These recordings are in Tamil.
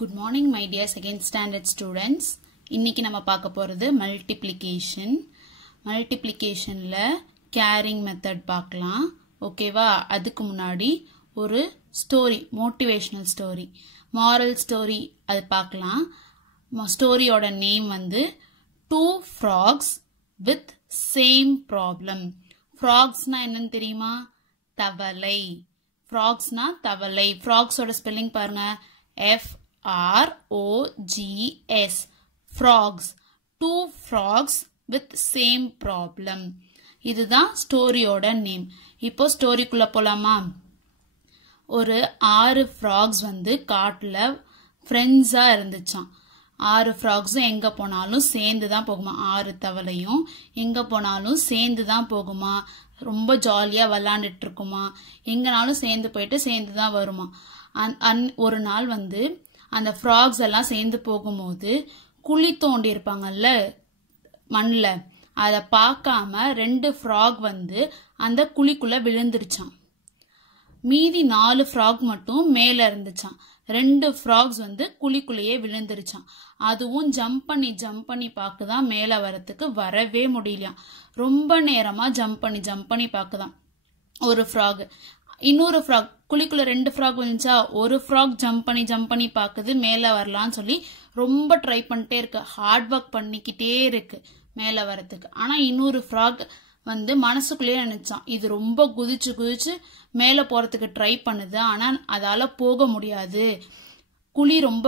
Good morning my dear second standard students. இன்னைக்கு நம்ம பார்க்க போறது multiplication. Multiplicationல carrying method பார்க்கலாம். ஓகேவா? அதுக்கு முன்னாடி ஒரு story, motivational story, moral story அது பார்க்கலாம். ஸ்டோரியோட நேம் வந்து Two Frogs with Same Problem. Frogsனா என்னன்னு தெரியுமா? தவளை. Frogsனா தவளை. Frogsோட ஸ்பெல்லிங் பாருங்க. F-R-O-G-S. Frogs. Two frogs with same problem. இதுதான் ஸ்டோரியோட நேம். இப்போ ஸ்டோரிக்குள்ள போலாமா? ஒரு 6 frogs வந்து காட்டுல ஃப்ரெண்ட்ஸா இருந்துச்சாம். 6 frogsம் எங்க போனாலும் சேர்ந்து தான் போகுமா. 6 தவளையும் எங்க போனாலும் சேர்ந்து தான் போகுமா. ரொம்ப ஜாலியா விளையாண்டுட்டு இருக்குமா. எங்கனாலும் சேர்ந்து போயிட்டு சேர்ந்து தான் வருமா. ஒரு நாள் வந்து அந்த ஃப்ராக்ஸ் எல்லாம் சேர்ந்து போகும்போது குழி தோண்டி இருப்பாங்கல்ல மண்ணில், அதை பார்க்காம 2 ஃப்ராக் வந்து அந்த குழிக்குள்ள விழுந்துருச்சான். மீதி 4 ஃப்ராக் மட்டும் மேல இருந்துச்சான். 2 ஃப்ராக்ஸ் வந்து குழிக்குள்ளேயே விழுந்துருச்சான். அதுவும் ஜம்ப் பண்ணி பார்க்குதான் மேல வரத்துக்கு வரவே முடியலையாம். ரொம்ப நேரமா ஜம்ப் பண்ணி பார்க்குதான் ஒரு ஃப்ராக். இன்னொரு ஃப்ராக் குழிக்குள்ள 2 ஃப்ராக் வந்துச்சா, ஒரு ஃப்ராக் ஜம்ப் பண்ணி பாக்குது மேல வரலான்னு சொல்லி ரொம்ப ட்ரை பண்ணிட்டே இருக்கு. ஹார்ட் ஒர்க் பண்ணிக்கிட்டே இருக்கு மேல வரத்துக்கு. ஆனா இன்னொரு ஃப்ராக் வந்து மனசுக்குள்ளேயே நினைச்சான், இது ரொம்ப குதிச்சு மேல போறதுக்கு ட்ரை பண்ணுது, ஆனா அதால போக முடியாது, குழி ரொம்ப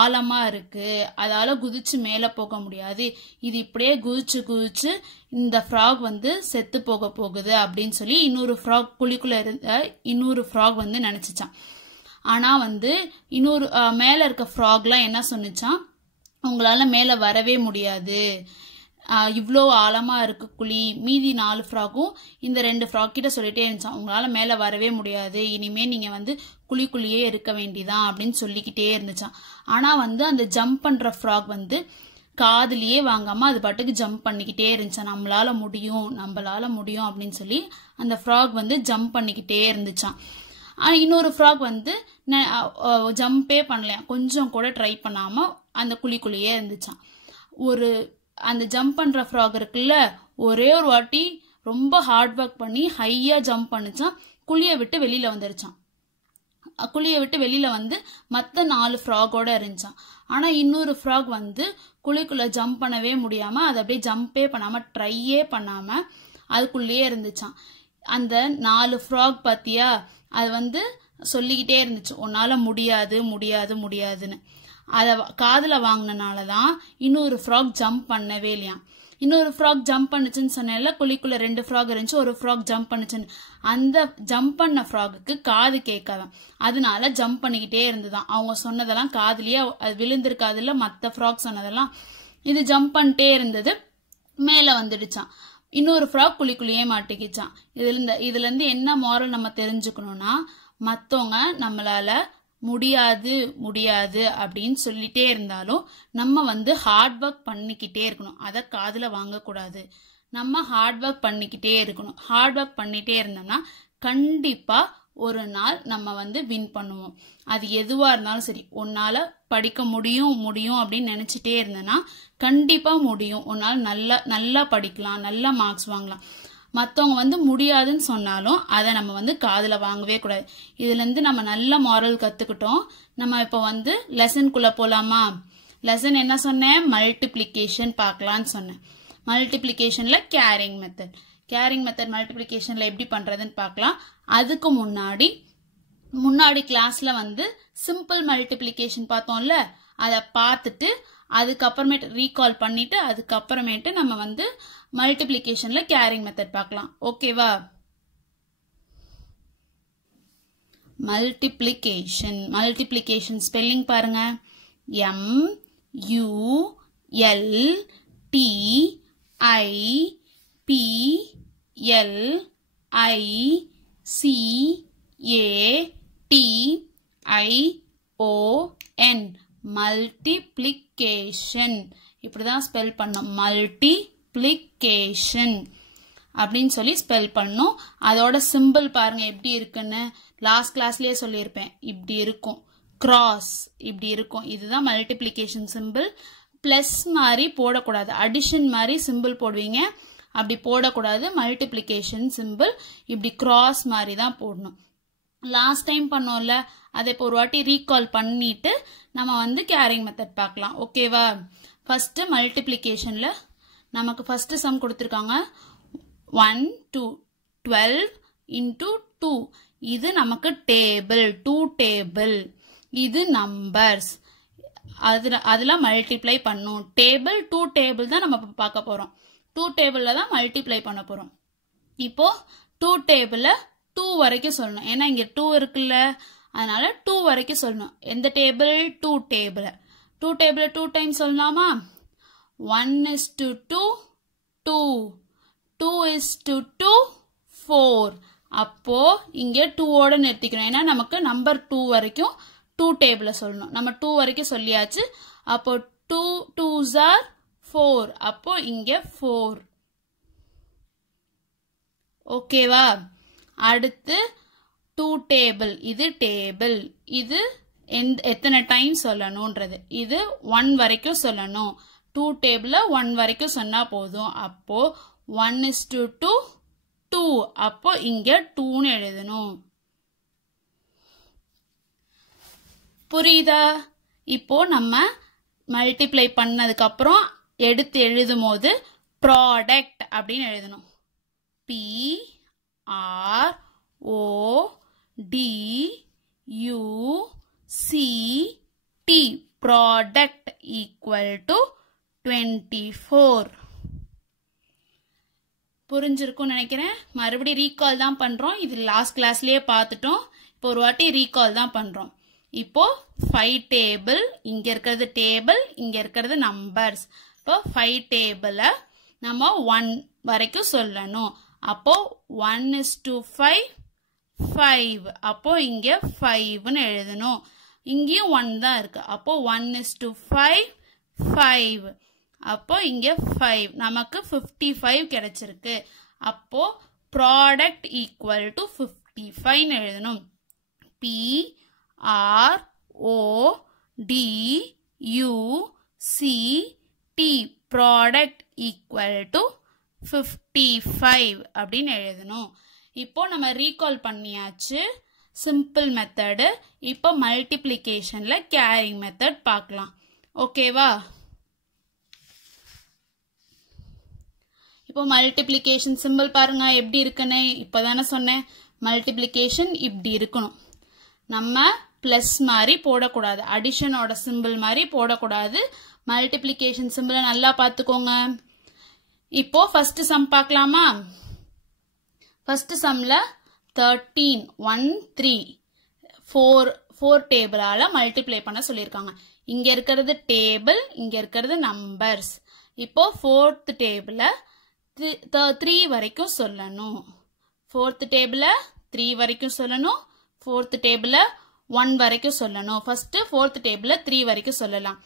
ஆழமா இருக்கு, அதால குதிச்சு மேல போக முடியாது, இது இப்படியே குதிச்சு இந்த ஃப்ராக் வந்து செத்து போக போகுது அப்படின்னு சொல்லி இன்னொரு ஃப்ராக் குழிக்குள்ள இருந்த இன்னொரு ஃப்ராக் வந்து நினைச்சிச்சான். ஆனா வந்து இன்னொரு மேல இருக்க ஃப்ராக்லாம் என்ன சொன்னிச்சான், உங்களால மேல வரவே முடியாது, இவ்வளோ ஆழமா இருக்கு குழி. மீதி 4 ஃப்ராக்கும் இந்த 2 ஃப்ராக் கிட்ட சொல்லிட்டே இருந்துச்சான், உங்களால மேல வரவே முடியாது, இனிமே நீங்க வந்து குழிக்குள்ளேயே இருக்க வேண்டியதான் அப்படின்னு சொல்லிக்கிட்டே இருந்துச்சான். ஆனா வந்து அந்த ஜம்ப் பண்ற ஃப்ராக் வந்து காதுலயே வாங்காம அது பாட்டுக்கு ஜம்ப் பண்ணிக்கிட்டே இருந்துச்சான். நம்மளால முடியும் அப்படின்னு சொல்லி அந்த ஃப்ராக் வந்து ஜம்ப் பண்ணிக்கிட்டே இருந்துச்சான். இன்னொரு ஃப்ராக் வந்து ஜம்பே பண்ணலையாம், கொஞ்சம் கூட ட்ரை பண்ணாம அந்த குழிக்குள்ளேயே இருந்துச்சான். அந்த ஜம்ப் பண்ற ஃப்ராக் இருக்குல்ல, ஒரே ஒரு வாட்டி ரொம்ப ஹார்ட் ஒர்க் பண்ணி ஹையா ஜம்ப் பண்ணிச்சான். குழியை விட்டு வெளியில வந்துருச்சான். குழியை விட்டு வெளியில வந்து மத்த 4 ஃப்ராகோட இருந்துச்சான். ஆனா இன்னொரு ஃப்ராக் வந்து குழிக்குள்ள ஜம்ப் பண்ணவே முடியாம அது அப்படியே ஜம்பே பண்ணாம ட்ரையே பண்ணாம அதுக்குள்ளேயே இருந்துச்சான். அந்த 4 ஃப்ராக் பாத்தியா, அது வந்து சொல்லிக்கிட்டே இருந்துச்சு, உன்னால முடியாதுன்னு. அத காதுல வாங்கினாலதான் இன்னொரு ஃப்ராக் ஜம்ப் பண்ணவே இல்லையா. இன்னொரு ஃப்ராக் ஜம்ப் பண்ணுச்சுன்னு சொன்னேன்ல, குழிக்குள்ள 2 ஃப்ராக் இருந்துச்சு, ஒரு ஃப்ராக் ஜம்ப் பண்ணுச்சுன்னு. அந்த ஜம்ப் பண்ண ஃப்ராகுக்கு காது கேட்காதான், அதனால ஜம்ப் பண்ணிக்கிட்டே இருந்துதான். அவங்க சொன்னதெல்லாம் காதுலயே அது விழுந்திருக்காதுல்ல, மத்த ஃப்ராக் சொன்னதெல்லாம். இது ஜம்ப் பண்ணிட்டே இருந்தது, மேல வந்துடுச்சான். இன்னொரு ஃப்ராக் குழிக்குள்ளேயே மாட்டிக்கிச்சான். இதுல இருந்து என்ன மாரல் நம்ம தெரிஞ்சுக்கணும்னா, மத்தவங்க நம்மளால முடியாது அப்படின்னு சொல்லிட்டே இருந்தாலும் நம்ம வந்து ஹார்ட் ஒர்க் பண்ணிக்கிட்டே இருக்கணும். அதை காதுல வாங்கக்கூடாது. நம்ம ஹார்ட் ஒர்க் பண்ணிக்கிட்டே இருக்கணும். ஹார்ட் ஒர்க் பண்ணிட்டே இருந்தோம்னா கண்டிப்பா ஒரு நாள் நம்ம வந்து வின் பண்ணுவோம். அது எதுவா இருந்தாலும் சரி, உன்னால படிக்க முடியும் அப்படின்னு நினைச்சிட்டே இருந்தேன்னா கண்டிப்பா முடியும். உன்னால நல்லா படிக்கலாம், நல்ல மார்க்ஸ் வாங்கலாம். மத்தவங்க வந்து முடியாதுன்னு சொன்னாலும் அதை நம்ம வந்து காதுல வாங்கவே கூடாது. இதுல இருந்து நம்ம நல்ல மாரல் கத்துக்கிட்டோம். நம்ம இப்ப வந்து லெசனுக்குள்ள போலாமா? லெசன் என்ன சொன்னேன்? மல்டிப்ளிகேஷன் பார்க்கலான்னு சொன்னேன். மல்டிப்ளிகேஷன்ல கேரிங் மெத்தட் மல்டிப்ளிகேஷன்ல எப்படி பண்றதுன்னு பார்க்கலாம். அதுக்கு முன்னாடி கிளாஸ்ல வந்து சிம்பிள் மல்டிப்ளிகேஷன் பார்த்தோம்ல, அதை பார்த்துட்டு அதுக்கப்புறமேட்டு ரீகால் பண்ணிட்டு அதுக்கப்புறமேட்டு நம்ம வந்து மல்டிப்ளிகேஷன்ல கேரிங் மெத்தட் பார்க்கலாம். ஓகேவா? மல்டிப்ளிகேஷன் ஸ்பெல்லிங் பாருங்க. MULTIPLICATION multiplication. இப்படிதான் ஸ்பெல் பண்ணோம். மல்டிப்ளிகேஷன் அப்படின்னு சொல்லி ஸ்பெல் பண்ணும். அதோட சிம்பிள் பாருங்க எப்படி இருக்குன்னு லாஸ்ட் கிளாஸ்லயே சொல்லியிருப்பேன். இப்படி இருக்கும். கிராஸ் இப்படி இருக்கும். இதுதான் மல்டிப்ளிகேஷன் சிம்பிள். பிளஸ் மாதிரி போடக்கூடாது, அடிஷன் மாதிரி சிம்பிள் போடுவீங்க, அப்படி போடக்கூடாது. மல்டிப்ளிகேஷன் சிம்பிள் இப்படி கிராஸ் மாதிரி தான் போடணும். லாஸ்ட் டைம் பண்ணோம்ல, அதை இப்போ ஒரு வாட்டி ரீகால் பண்ணிட்டு நம்ம கேரிங் மெத்தட் பார்க்கலாம். ஓகேவா? ஃபர்ஸ்ட் மல்டிப்ளிகேஷன்ல நமக்கு ஃபர்ஸ்ட் சம் கொடுத்துருக்காங்க 1 2 12 into 2. இது நமக்கு டேபிள், 2 டேபிள். இது நம்பர்ஸ், அதுல மல்டிப்ளை பண்ணும். டேபிள் 2 டேபிள் தான் நம்ம பார்க்க போறோம். 2 டேபிள்ல தான் மல்டிப்ளை பண்ண போறோம். இப்போ 2 டேபிள்ல 2 வரைக்கும் சொல்லணும். ஏன்னா இங்க 2 இருக்குல்ல, அதனால 2 வரைக்கும் சொல்லணும். எந்த டேபிள்? 2 டேபிள். 2 டேபிள் 2 டைம்ஸ் சொல்லலாமா? 1:2 2, 2:2 4. அப்போ இங்க 2 ஓட நிறுத்திக்கணும். ஏன்னா நமக்கு நம்பர் 2 வரைக்கும் 2 டேபிள சொல்லணும். நம்ம 2 வரைக்கும் சொல்லியாச்சு. அப்போ 2 2s are 4. அப்போ இங்க 4. ஓகேவா? அடுத்து 2 டேபிள். இது டேபிள். இது எத்தனை டைம் சொல்லணும்ன்றது. இது 1 வரைக்கும் சொல்லணும். 2 டேபிள்ல 1 வரைக்கும் சொன்னா போதும். அப்போ 1:2 2. அப்போ இங்க 2ன்னு எழுதணும். புரியுதா? இப்போ நம்ம மல்டிப்ளை பண்ணதுக்கு அப்புறம் எடுத்து எழுதும் போது ப்ராடக்ட் அப்படின்னு எழுதணும். PRODUCT product equal to 24. புரிஞ்சிருக்கும்னு நினைக்கிறேன். மறுபடியும் ரீகால் தான் பண்றோம். இது லாஸ்ட் கிளாஸ்லயே பார்த்துட்டோம். இப்போ ஒரு வாட்டி ரீகால் தான் பண்றோம். இப்போ 5 டேபிள், இங்க இருக்கிறது டேபிள், இங்க இருக்கிறது நம்பர்ஸ். இப்போ 5 டேபிள நம்ம 1 வரைக்கும் சொல்லணும். அப்போ 1:5 5. அப்போ இங்க 5ன்னு எழுதணும். இங்கேயும் 1 தான் இருக்கு. அப்போ 1:5 5. அப்போ இங்க 5. நமக்கு 55 கிடைச்சிருக்கு. அப்போ ப்ராடக்ட் ஈக்குவல் டு 55 எழுதணும். PRODUCT ப்ராடக்ட் ஈக்குவல் டு 55 அப்படின்னு எழுதணும். இப்போ நம்ம ரீகால் பண்ணியாச்சு சிம்பிள் மெத்தடு. இப்போ மல்டிப்ளிகேஷன்ல கேரிங் மெத்தட் பார்க்கலாம். ஓகேவா? இப்போ மல்டிப்ளிகேஷன் சிம்பிள் பாருங்க எப்படி இருக்குன்னு. இப்போதானே சொன்னேன் மல்டிப்ளிகேஷன் இப்படி இருக்கணும். நம்ம பிளஸ் மாதிரி போடக்கூடாது, அடிஷனோட சிம்பிள் மாதிரி போடக்கூடாது. மல்டிப்ளிகேஷன் சிம்பிளை நல்லா பார்த்துக்கோங்க. இப்போ ஃபர்ஸ்ட் சம் பார்க்கலாமா? ஃபர்ஸ்ட் சம்ல 13 1 3 4 டேபிளால மல்டிப்ளை பண்ண சொல்லியிருக்காங்க. இங்க இருக்கிறது டேபிள், இங்க இருக்கிறது நம்பர்ஸ். இப்போ 4th டேபிள 3 வரைக்கும் சொல்லணும். 4th டேபிள 3 வரைக்கும் சொல்லணும். 4th டேபிள 1 வரைக்கும் சொல்லணும். ஃபர்ஸ்ட் 4th டேபிள 3 வரைக்கும் சொல்லலாம்.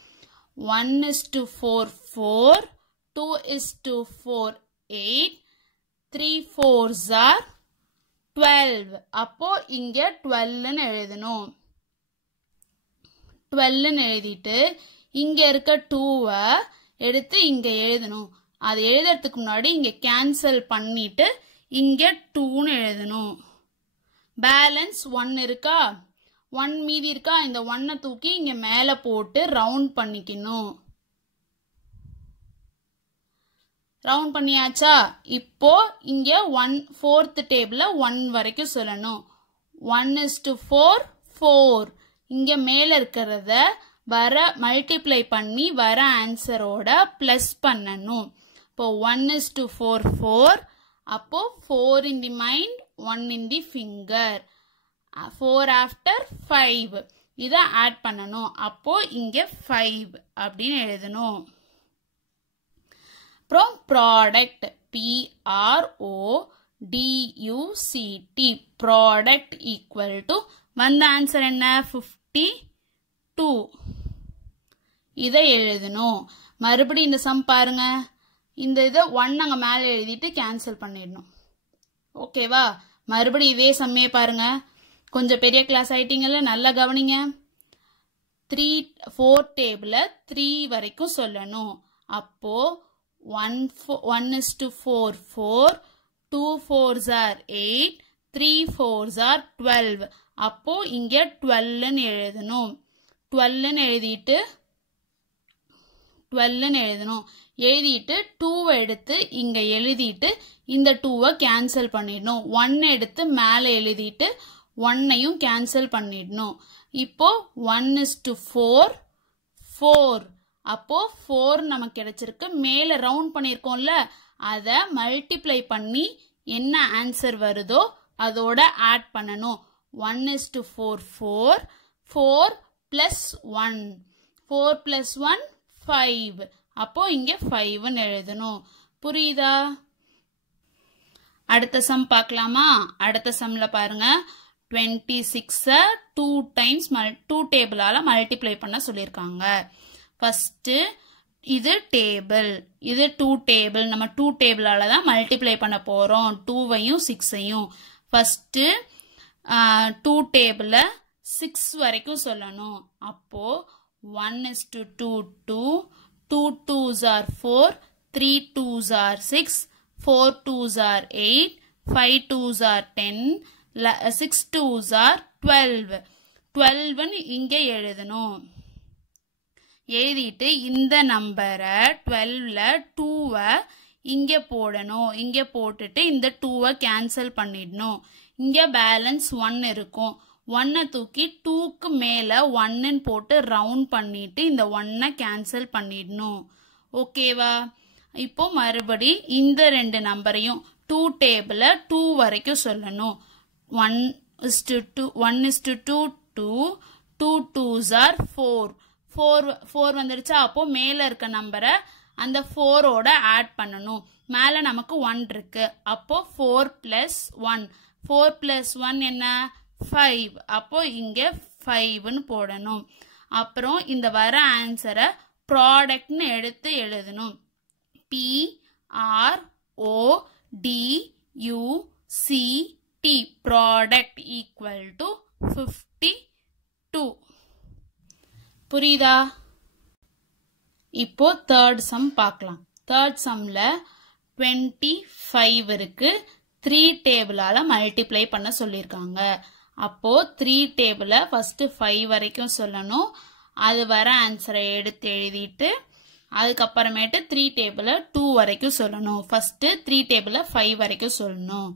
1:4 4, 2:4 8, 3 4s are 12. அப்போ இங்க 12ன்னு எழுதணும். 12ன்னு எழுதிட்டு இங்க இருக்க 2வை எடுத்து இங்க எழுதணும். அது எழுதுறதுக்கு முன்னாடி இங்க கேன்சல் பண்ணிட்டு இங்க 2ன்னு எழுதணும். பேலன்ஸ் 1 இருக்கா? 1 மீதி இருக்கா? இந்த 1 தூக்கி இங்க மேல போட்டு ரவுண்ட் பண்ணிக்கணும். ரவுண்ட் பண்ணியாச்சா? இப்போ இங்க 4th டேபிள்ல 1 வரைக்கும் சொல்லணும். 1:4 4. இங்க மேல இருக்கிறத வர மல்டிப்ளை பண்ணி வர ஆன்சரோட பிளஸ் பண்ணணும். இப்போ 1:4 4. அப்போ 4 in the mind, 1 in the finger. 4 after 5. இதை ஆட் பண்ணணும். அப்போ இங்க 5 அப்படின்னு எழுதணும். அப்புறம் product PRODUCT product equal to வந்த ஆன்சர் என்ன? 52. இதை எழுதணும். மறுபடியும் இந்த சம் பாருங்க. இந்த இதை 1 அங்க மேல எழுதிட்டு கேன்சல் பண்ணிடணும். ஓகேவா? மறுபடியும் இதே சம்மே பாருங்க. கொஞ்சம் பெரிய கிளாஸ் ஆயிட்டீங்கல்ல, நல்லா கவனிங்க. 4 டேபிள 3 வரைக்கும் சொல்லணும். அப்போ 1:4 4, 2 4s are 8, 3 4s are 12. அப்போ இங்க 12 எழுதணும். 12 எழுதிட்டு 2 எடுத்து இங்க எழுதிட்டு இந்த 2 கேன்சல் பண்ணிடணும். 1 எடுத்து மேல எழுதிட்டு 1ஐயும் கேன்சல் பண்ணிடணும். இப்போ 1:4 4. அப்போ 4 நமக்கு கிடைச்சிருக்கு. மேல ரவுண்ட் பண்ணிருக்கோம்ல, அத மல்டிப்ளை பண்ணி என்ன ஆன்சர் வருதோ அதோட ஆட் பண்ணணும். 1:4 4, 4 plus 1, 4 plus 1 5. அப்போ இங்க 5 எழுதணும். புரியுதா? அடுத்த சம் பார்க்கலாமா? அடுத்த சம்ல பாருங்க, 26 2 times 2 டேபிளால மல்டிப்ளை பண்ண சொல்லிருக்காங்க. ஃபர்ஸ்ட் இது டேபிள், இது 2 டேபிள். நம்ம 2 டேபிளால தான் மல்டிப்ளை பண்ண போறோம், 2வையும் 6ஐயும். ஃபர்ஸ்ட் 2 டேபிள 6 வரைக்கும் சொல்லணும். அப்போ 1:2 2, 2 2s are 4, 3 2s are 6, 4 2s are 8, 5 2s are 10, 6 2s are 12. 12 இங்க எழுதணும். எழுதிட்டு இந்த நம்பரை 12ல 2 இங்க போடணும். இங்க போட்டுட்டு இந்த 2 கேன்சல் பண்ணிடணும். இங்க பேலன்ஸ் 1 இருக்கும். 1 தூக்கி 2க்கு மேல 1 போட்டு ரவுண்ட் பண்ணிட்டு இந்த 1 கேன்சல் பண்ணிடணும். ஓகேவா? இப்போ மறுபடி இந்த ரெண்டு நம்பரையும் 2 டேபிள 2 வரைக்கும் சொல்லணும். 1:2 2, 2 2s are 4. 4 வந்துருச்சா? அப்போ மேல இருக்க நம்பரை அந்த 4ஓட ஆட் பண்ணணும். மேல நமக்கு 1 இருக்கு. அப்போ 4 plus 1, 4 plus 1 என்ன? 5. அப்போ இங்க 5ன்னு போடணும். அப்புறம் இந்த வர ஆன்சரை ப்ராடக்ட்னு எடுத்து எழுதணும். PRODUCT product equal to 52. புரியுதா? இப்போ தேர்ட் சம் பார்க்கலாம். தேர்ட் சம்ல 25 இருக்கு. 3 டேபிளால மல்டிப்ளை பண்ண சொல்லியிருக்காங்க. அப்போ 3 டேபிள ஃபர்ஸ்ட் 5 வரைக்கும் சொல்லணும். அது வர ஆன்சரை எடுத்து எழுதிட்டு அதுக்கப்புறமேட்டு 3 டேபிள 2 வரைக்கும் சொல்லணும். ஃபர்ஸ்ட் 3 டேபிள 5 வரைக்கும் சொல்லணும்.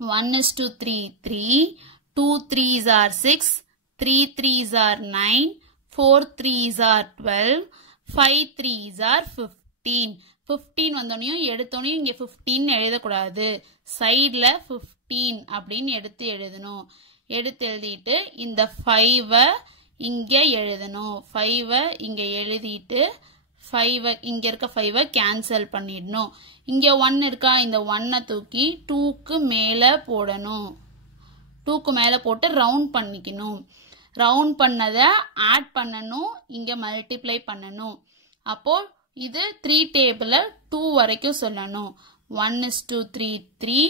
1:3 3, 2 3s are 6, 3 3s are 9, 4 3s are 12, 5 3s are 15. 15 வந்தோனையும் எடுத்தோனையும் இங்க 15 எழுதக்கூடாது. சைட்ல 15 அப்படின்னு எடுத்து எழுதணும். எடுத்து எழுதிட்டு இந்த 5 இங்க எழுதணும். 5 இங்க எழுதிட்டு 5 இங்க இருக்க 5 கேன்சல் பண்ணிடணும். இங்க 1 இருக்கா? இந்த 1 தூக்கி 2க்கு மேல போடணும். 2க்கு மேல போட்டு ரவுண்ட் பண்ணிக்கணும். ரவுண்ட் பண்ணதை ஆட் பண்ணணும். இங்க மல்டிப்ளை பண்ணணும். அப்போ இது 3 டேபிள 2 வரைக்கும் சொல்லணும். 1:3 3,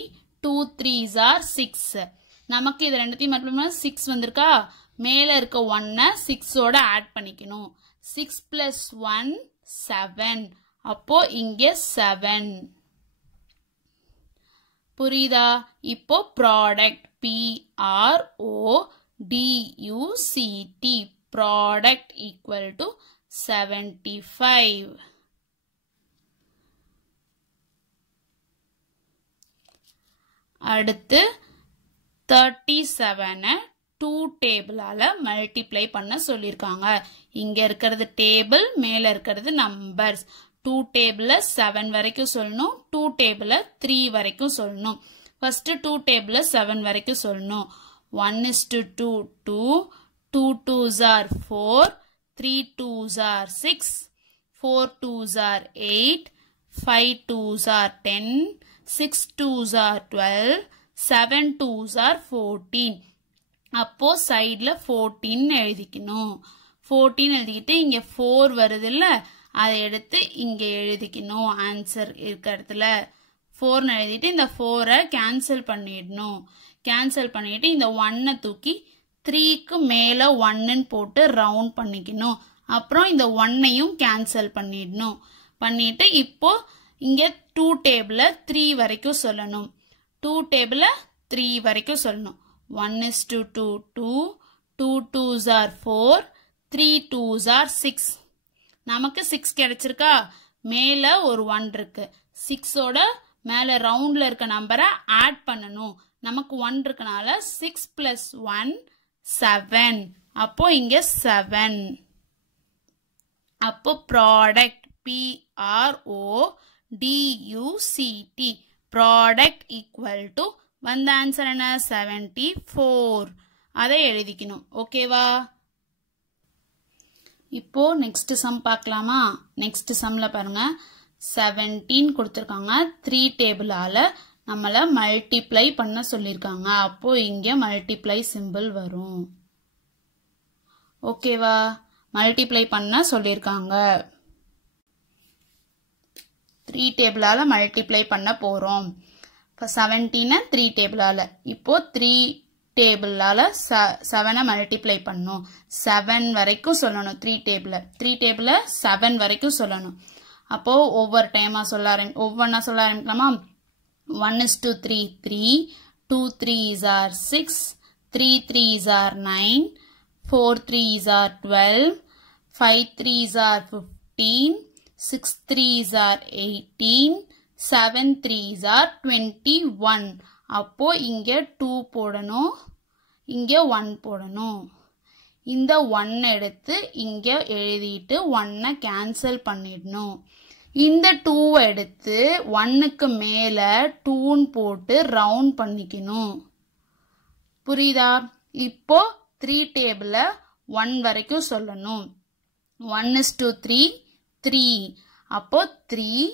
2 3s are 6. நமக்கு இது ரெண்டுத்தையும் மல்டிப்ளை 6 வந்திருக்கா? மேல இருக்க 1 6ஓட ஆட் பண்ணிக்கணும். 6 plus 1 7. அப்போ இங்க 7. புரியுதா? இப்போ product PRODUCT product equal to 75. அடுத்து 37 2 டேபிளால மல்டிப்ளை பண்ண சொல்லியிருக்காங்க. இங்க இருக்கிறது டேபிள், மேல இருக்கிறது நம்பர்ஸ். 2 டேபிள 7 வரைக்கும் சொல்லணும். 2 டேபிள 3 வரைக்கும் சொல்லணும். ஃபர்ஸ்ட் 2 டேபிள 7 வரைக்கும் சொல்லணும். 1:2 2, 2 2s are 4, 3 2s are 6, 4 2s are 8, 5 2s are 10, 6 2s are 12, 7 2s are 14. அப்போ சைட்ல 14 எழுதிக்கணும். 14 எழுதிக்கிட்டு இங்க 4 வருது இல்ல, அதை எடுத்து இங்க எழுதிக்கணும். ஆன்சர் இருக்க இடத்துல 4 எழுதிட்டு இந்த 4 கேன்சல் பண்ணிடணும். கேன்சல் பண்ணிட்டு இந்த 1 தூக்கி 3க்கு மேல 1ன்னு போட்டு ரவுண்ட் பண்ணிக்கணும். அப்புறம் இந்த 1ஐயும் கேன்சல் பண்ணிடணும். பண்ணிட்டு இப்போ இங்க 2 டேபிள்ல 3 வரைக்கும் சொல்லணும். 2 டேபிள்ல 3 வரைக்கும் சொல்லணும். 1:2 2, 2 2s are 4, 3 2s are 6. நமக்கு 6 கிடைச்சிருக்கா? மேல ஒரு 1 இருக்கு. 6ஓட மேல ரவுண்ட்ல இருக்க நம்பரை ஆட் பண்ணணும். நமக்கு 1 இருக்கனால 6 + 1 7. அப்போ இங்க 7. அப்போ product PRODUCT product equal to வந்த ஆன்சர் என்ன? 74. அதை எழுதிக்கணும். ஓகேவா? இப்போ நெக்ஸ்ட் சம் பார்க்கலாமா? நெக்ஸ்ட் சம்ல பாருங்க 17 கொடுத்திருக்காங்க. 3 டேபிளால நம்மள மல்டிப்ளை பண்ண சொல்லிருக்காங்க. அப்போ இங்க மல்டிப்ளை சிம்பிள் வரும். ஓகேவா? மல்டிப்ளை பண்ண சொல்லிருக்காங்க. 3 டேபிளால மல்டிப்ளை பண்ண போறோம். 17 3 டேபிளால. இப்போ 3 டேபிளால 7 மல்டிப்ளை பண்ணும். 7 வரைக்கும் சொல்லணும். 3 டேபிள்ல 7 வரைக்கும் சொல்லணும். அப்போ ஒவ்வொரு டைமா ஒவ்வொன்னா சொல்ல ஆரம்பிக்கலாமா? 1:3 3, 2 3s are 6, 3 3s are 9, 4 3s are 12, 5 3s are 15, 6 3s are 18, 7 3s are 21. அப்போ இங்க 2 போடணும், இங்க 1 போடணும். இந்த 1 எடுத்து இங்க எழுதிட்டு 1 கேன்சல் பண்ணிடணும். இந்த 2 எடுத்து 1க்கு மேல 2ன்னு போட்டு ரவுண்ட் பண்ணிக்கணும். புரியுதா? இப்போ 3 டேபிள்ல 1 வரைக்கும் சொல்லணும். 1:3 3. அப்போ 3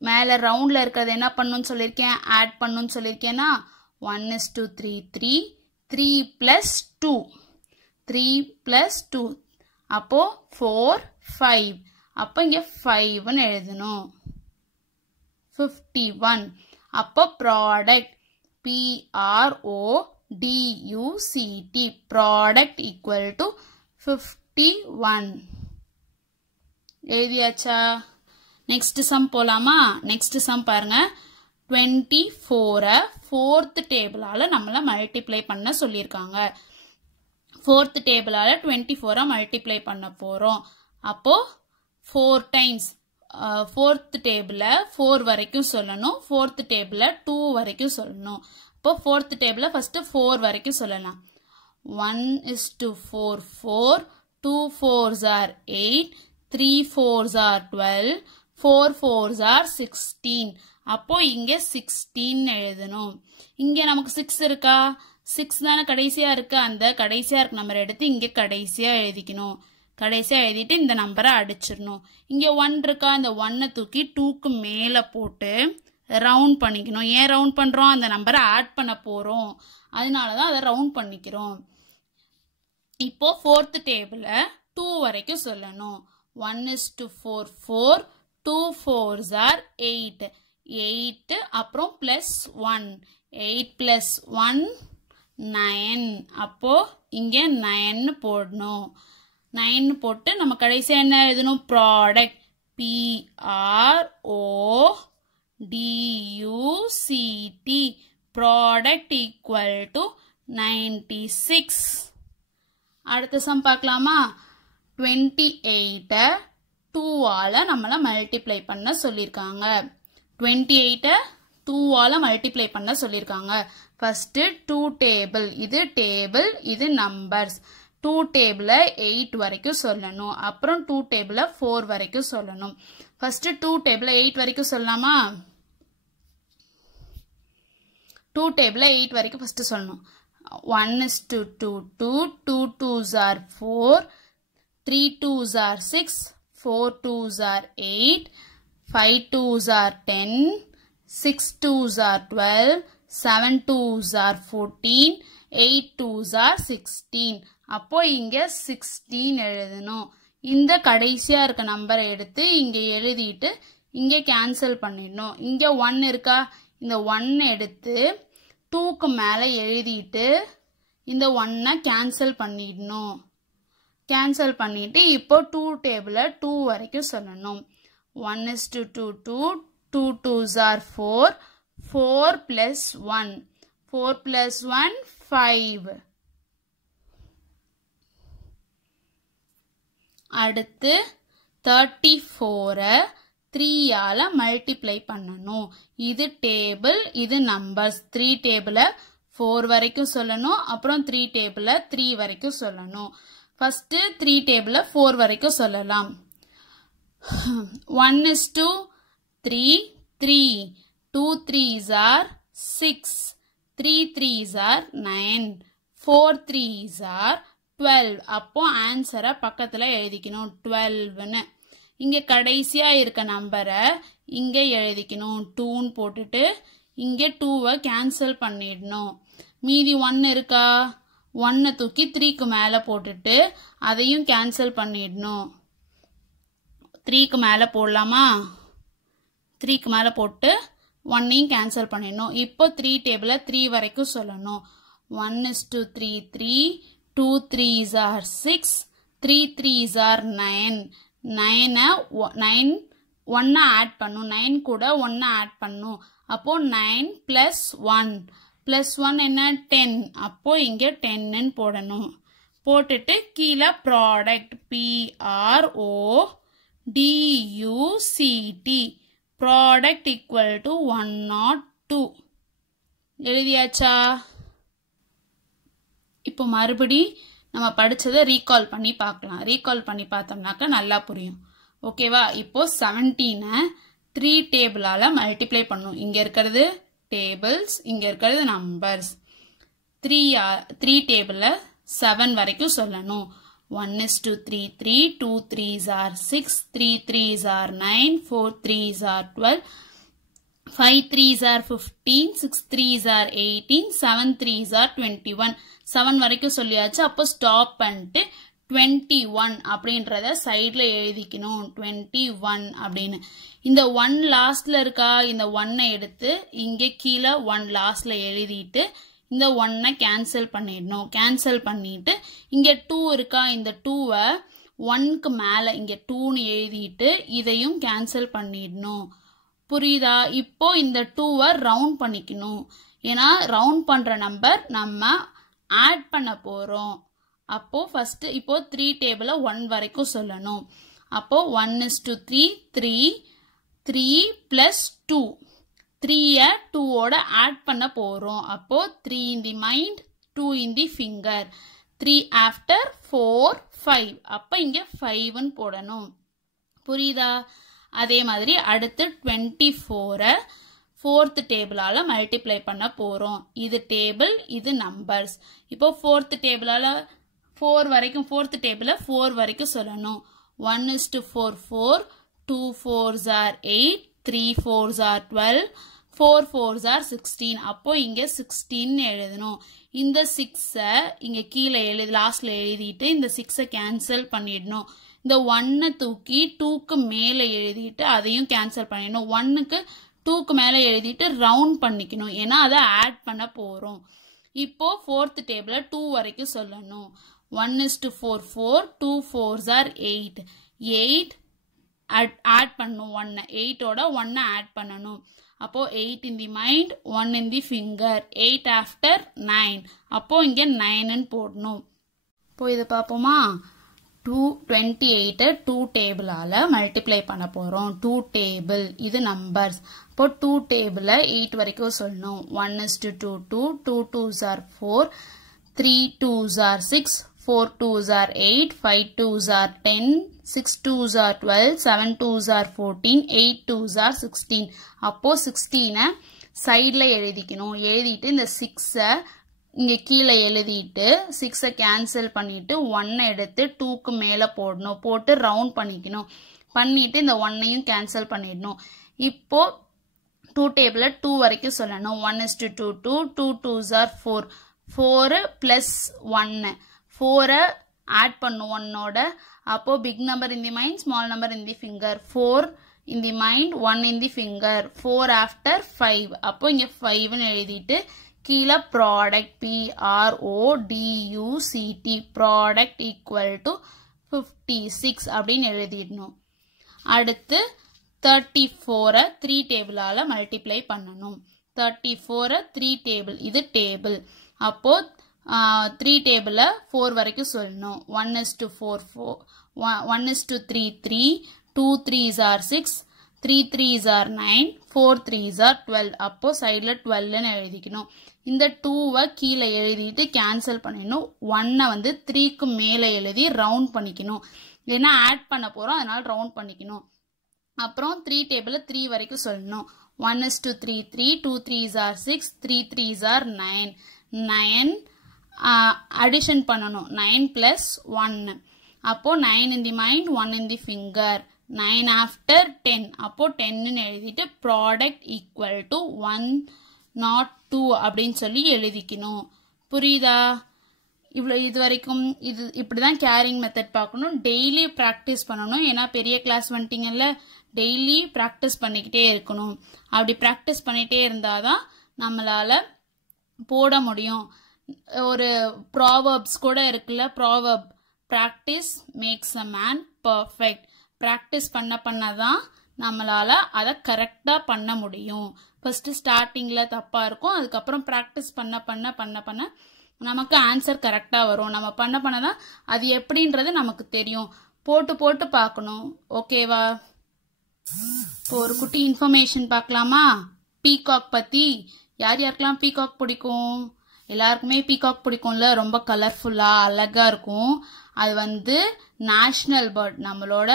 மேல ரவுண்ட்ல இருக்கிறது என்ன பண்ணணும்னு சொல்லிருக்கேன்? ஆட் பண்ணணும்னு சொல்லிருக்கேனா? 1:3 3, 3 + 2, 3 + 2. அப்போ 4 5. அப்போ இங்க 5ன்னு எழுதணும். 51. அப்போ product PRODUCT product equal to 51. எழுதியாச்சா? நெக்ஸ்ட் சம் போலாமா? நெக்ஸ்ட் சம் பாருங்க. 24 4th டேபிளால நம்மள மல்டிப்ளை பண்ண சொல்லிருக்காங்க. 4th டேபிளால 24 மல்டிப்ளை பண்ண போறோம். அப்போ 4 டைம்ஸ் 4th டேபிள்ல 4 வரைக்கும் சொல்லணும். 4th டேபிள்ல 2 வரைக்கும் சொல்லணும். அப்போ 4th டேபிள்ல ஃபர்ஸ்ட் 4 வரைக்கும் சொல்லலாம். 1:4 4, 2 4s are 8, 3 4s are 12, 4 4s are 16. அப்போ இங்க 16 எழுதணும். இங்க நமக்கு 6 இருக்கா? 6 தானே கடைசியா இருக்கு. அந்த கடைசியா இருக்க நம்பர் எடுத்து இங்க கடைசியா எழுதிக்கணும். கடைசியா எழுதிட்டு இந்த நம்பரை அடிச்சிடணும். இங்க 1 இருக்கா? இந்த 1 தூக்கி 2க்கு மேல போட்டு ரவுண்ட் பண்ணிக்கணும். ஏன் ரவுண்ட் பண்றோம்? அந்த நம்பரை ஆட் பண்ண போறோம். அதனாலதான் அதை ரவுண்ட் பண்ணிக்கிறோம். இப்போ 4th டேபிள்ல 2 வரைக்கும் சொல்லணும். 1:4 4, 2 4s are 8, 8 அப்புறம் +1, 8 + 1 9. அப்போ இங்க 9 போடணும். 9 போட்டு நம்ம கடைசியா என்ன எழுதணும்? Product PRODUCT product equal to 96. அடுத்த சம் பார்க்கலாமா? 28 2ஆல நம்மள மல்டிப்ளை பண்ண சொல்லிருக்காங்க. 28 2ஆல மல்டிப்ளை பண்ண சொல்லிருக்காங்க. First 2 table. இது டேபிள், இது நம்பர்ஸ். 2 டேபிள்ல 8 வரைக்கும் சொல்லணும். அப்புறம் 2 டேபிள்ல 4 வரைக்கும் சொல்லணும். ஃபர்ஸ்ட் 2 டேபிள்ல 8 வரைக்கும் சொல்லலாமா? 2 டேபிள்ல 8 வரைக்கும் ஃபர்ஸ்ட் சொல்லணும். 1:2 2, 2 2s are 4, 3 2s are 6, 4 2s are 8, 5 2s are 10, 6 2s are 12, 7 2s are 14, 8 2s are 16. அப்போ இங்க 16 எழுதணும். இந்த கடைசியா இருக்க நம்பரை எடுத்து இங்க எழுதிட்டு இங்க கேன்சல் பண்ணிடணும். இங்க 1 இருக்கா? இந்த 1 எடுத்து 2க்கு மேல எழுதிட்டு இந்த 1 கேன்சல் பண்ணிடணும். கேன்சல் பண்ணிட்டு இப்போ 2 டேபிள 2 வரைக்கும் சொல்லணும். 1:2 2 2 2s are 4 4 plus 1 4 plus 1 5. அடுத்து 34 3 ஆல மல்டிப்ளை பண்ணணும். இது டேபிள், இது நம்பர்ஸ். 3 டேபிள 4 வரைக்கும் சொல்லணும். அப்புறம் 3 டேபிள 3 வரைக்கும் சொல்லணும். ஃபர்ஸ்ட் 3 டேபிள 4 வரைக்கும் சொல்லலாம். 1:3 3 2 3s are 6 3 3s are 9 4 3s are 12. அப்போ ஆன்சரை பக்கத்துல எழுதிக்கணும் 12ன்னு. இங்க கடைசியா இருக்க நம்பரை இங்க எழுதிக்கணும் 2ன்னு போட்டுட்டு இங்க 2வை கேன்சல் பண்ணிடணும். மீதி 1 இருக்கா? 1 தூக்கி 3க்கு மேல போட்டுட்டு அதையும் கேன்சல் பண்ணிடணும். 3க்கு மேல போடலாமா? 3க்கு மேல போட்டு 1ஐயும் கேன்சல் பண்ணிடணும். இப்போ 3 டேபிள 3 வரைக்கும் சொல்லணும். 1:3 3 2 3s are 6 3 3s are 9 9 1 add பண்ணும். 9 கூட 1 ஆட் பண்ணும். அப்போ 9 plus 1 plus 1 என்ன 10. அப்போ இங்க 10ன்னு போடணும். போட்டுட்டு கீழே product PRODUCT product equal to 102 எழுதியாச்சா? இப்போ மறுபடி நம்ம படிச்சதை ரீகால் பண்ணி பார்க்கலாம். ரீகால் பண்ணி பார்த்தோம்னாக்க நல்லா புரியும். ஓகேவா? இப்போ 17 3 டேபிளால மல்டிப்ளை பண்ணும். இங்க இருக்கிறது டேபிள்ஸ், இங்க இருக்கிறது நம்பர்ஸ். 3 டேபிள 7 வரைக்கும் சொல்லணும். 1:3 3 2 3s are 6 3 3s are 9 4 3s are 12 5 3s are 15 6 3s are 18 7 3s are 21. 7 வரைக்கும் சொல்லியாச்சு. அப்போ ஸ்டாப் பண்ணிட்டு 21 அப்படின்றத சைட்ல எழுதிக்கணும். 21 அப்படின்னு. இந்த 1 லாஸ்ட்ல இருக்கா? இந்த 1 எடுத்து இங்க கீழே 1 லாஸ்ட்ல எழுதிட்டு இந்த 1 கேன்சல் பண்ணிடணும். கேன்சல் பண்ணிட்டு இங்க 2 இருக்கா? இந்த 2வை 1க்கு மேல இங்க 2ன்னு எழுதிட்டு இதையும் கேன்சல் பண்ணிடணும். புரியுதா? இப்போ இந்த 2வை ரவுண்ட் பண்ணிக்கணும். ஏன்னா ரவுண்ட் பண்ற நம்பர் நம்ம ஆட் பண்ண போறோம். அப்போ ஃபர்ஸ்ட் இப்போ 3 டேபிள 1 வரைக்கும் சொல்லணும். அப்போ 1:3 3 3 plus 2 3ய 2ஓட ஆட் பண்ண போறோம். அப்போ 3 in the mind 2 in the finger 3 after 4 5. அப்ப இங்க 5ன்னு போடணும். புரியுதா? அதே மாதிரி அடுத்து 24 4th டேபிளால மல்டிப்ளை பண்ண போறோம். இது டேபிள், இது நம்பர்ஸ். இப்போ 4th டேபிளால 4 வரைக்கும் 4th டேபிள 4 வரைக்கும் சொல்லணும். 1:4 4 2 4s are 8 3 4s are 12 4 4s are 16. அப்போ இங்க 16 எழுதணும். இந்த 6 இங்க கீழே லாஸ்ட்ல எழுதிட்டு இந்த 6 கேன்சல் பண்ணிடணும். இந்த 1 தூக்கி 2க்கு மேல எழுதிட்டு அதையும் கேன்சல் பண்ணிடணும். 1க்கு 2க்கு மேல எழுதிட்டு ரவுண்ட் பண்ணிக்கணும். ஏன்னா அதை ஆட் பண்ண போறோம். இப்போ 4th டேபிள 2 வரைக்கும் சொல்லணும். 1:4 4 2 4s are 8 8 ஆட் பண்ணும். 1 8ஓட 1 ஆட் பண்ணணும். அப்போ 8 in the mind 1 in the finger 8 after 9. அப்போ இங்க 9ன்னு போடணும். இப்போ இதை பார்ப்போமா? 28 2 டேபிளால மல்டிப்ளை பண்ண போறோம். 2 டேபிள், இது நம்பர்ஸ். இப்போ 2 டேபிள 8 வரைக்கும் சொல்லணும். 1:2 2 2 2s are 4 3 2s are 6 4 2s are 8 5 2s are 10 6 2s are 12 7 2s are 14 8 2s are 16. அப்போ 16 சைட்ல எழுதிக்கணும். எழுதிட்டு இந்த 6 இங்க கீழே எழுதிட்டு 6 கேன்சல் பண்ணிட்டு 1 எடுத்து 2க்கு மேல போடணும். போட்டு ரவுண்ட் பண்ணிக்கணும். பண்ணிட்டு இந்த 1ஐயும் கேன்சல் பண்ணிடணும். இப்போ 2 டேபிள 2 வரைக்கும் சொல்லணும். 1:2 2 2 2s are 4 4 plus 1 4 ஆட் பண்ணும் 1ஓட. அப்போ big number in the mind small number in the finger 4 in the mind 1 in the finger 4 after 5. அப்போ இங்க 5ன்னு எழுதிட்டு கீழே product PRODUCT product equal to 56 அப்படின்னு எழுதிடணும். அடுத்து 34 3 டேபிளால மல்டிப்ளை பண்ணணும். 34 3 டேபிள், இது டேபிள். அப்போ 3 டேபிள 4 வரைக்கும் சொல்லணும். 1:4 1:3 3 2 3s are 6 3 3s are 9 4 3s are 12. அப்போ சைடுல 12ன்னு எழுதிக்கணும். இந்த 2வை கீழே எழுதிட்டு கேன்சல் பண்ணிடணும். 1 வந்து 3க்கு மேலே எழுதி ரவுண்ட் பண்ணிக்கணும். ஏன்னா ஆட் பண்ண போறோம், அதனால ரவுண்ட் பண்ணிக்கணும். அப்புறம் 3 டேபிள 3 வரைக்கும் சொல்லணும். 1:3 3 2 3s are 6 3 3s are 9 9 addition பண்ணணும். 9 plus 1. அப்போ 9 in the mind 1 in the finger. 9 after 10. அப்போ 10ன்னு எழுதிட்டு ப்ராடக்ட் ஈக்குவல் டு 102 அப்படின்னு சொல்லி எழுதிக்கணும். புரியுதா? இவ்வளோ இது வரைக்கும் இது இப்படிதான் கேரிங் மெத்தட் பார்க்கணும். டெய்லி ப்ராக்டிஸ் பண்ணணும். ஏன்னா பெரிய கிளாஸ் வந்துட்டீங்கல்ல, டெய்லி ப்ராக்டிஸ் பண்ணிக்கிட்டே இருக்கணும். அப்படி ப்ராக்டிஸ் பண்ணிட்டே இருந்தாதான் நம்மளால போட முடியும். ஒரு ப்ராவர்ப்ஸ் கூட இருக்குல்ல, proverb practice makes a man perfect. Practice பண்ணதான் நம்மளால அதை கரெக்டாக பண்ண முடியும். ஃபர்ஸ்ட் ஸ்டார்டிங்ல தப்பா இருக்கும், அதுக்கப்புறம் ப்ராக்டிஸ் பண்ண நமக்கு ஆன்சர் கரெக்டாக வரும். நம்ம பண்ணதான் அது எப்படின்றது நமக்கு தெரியும். போட்டு பார்க்கணும். ஓகேவா? இப்போ ஒரு குட்டி இன்ஃபர்மேஷன் பார்க்கலாமா? பீகாக் பத்தி. யார் யாருக்கெல்லாம் பீகாக் பிடிக்கும்? எல்லாருக்குமே பீகாக் பிடிக்கும்ல. ரொம்ப கலர்ஃபுல்லா அழகா இருக்கும். அது வந்து நேஷனல் பேர்ட், நம்மளோட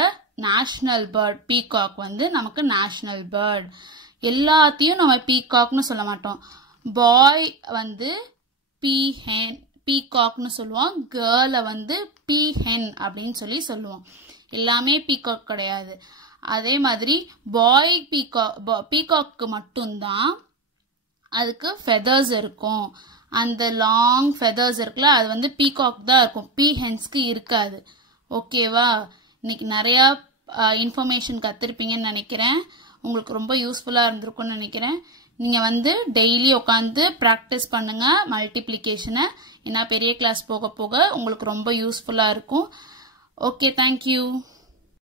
நேஷனல் பேர்ட். பீகாக் வந்து நமக்கு நேஷனல் பேர்ட். எல்லாத்தையும் நம்ம பீகாக்னு சொல்ல மாட்டோம். பாய் வந்து பீகாக்னு சொல்லுவோம், கேர்ளை வந்து பீஹென் அப்படின்னு சொல்லி சொல்லுவோம். எல்லாமே பீகாக் கிடையாது. அதே மாதிரி பாய் பீகாக்கு மட்டும்தான் அதுக்கு ஃபெதர்ஸ் இருக்கும். அந்த லாங் ஃபெதர்ஸ் இருக்குல்ல, அது வந்து பீகாக் தான் இருக்கும், பீஹென்ஸ்க்கு இருக்காது. ஓகேவா? இன்னைக்கு நிறைய இன்ஃபர்மேஷன் கத்திருப்பீங்கன்னு நினைக்கிறேன். உங்களுக்கு ரொம்ப யூஸ்ஃபுல்லா இருந்திருக்கும்னு நினைக்கிறேன். நீங்க வந்து டெய்லி உட்காந்து ப்ராக்டிஸ் பண்ணுங்க மல்டிப்ளிகேஷனை. ஏன்னா பெரிய கிளாஸ் போக போக உங்களுக்கு ரொம்ப யூஸ்ஃபுல்லா இருக்கும். Okay, thank you.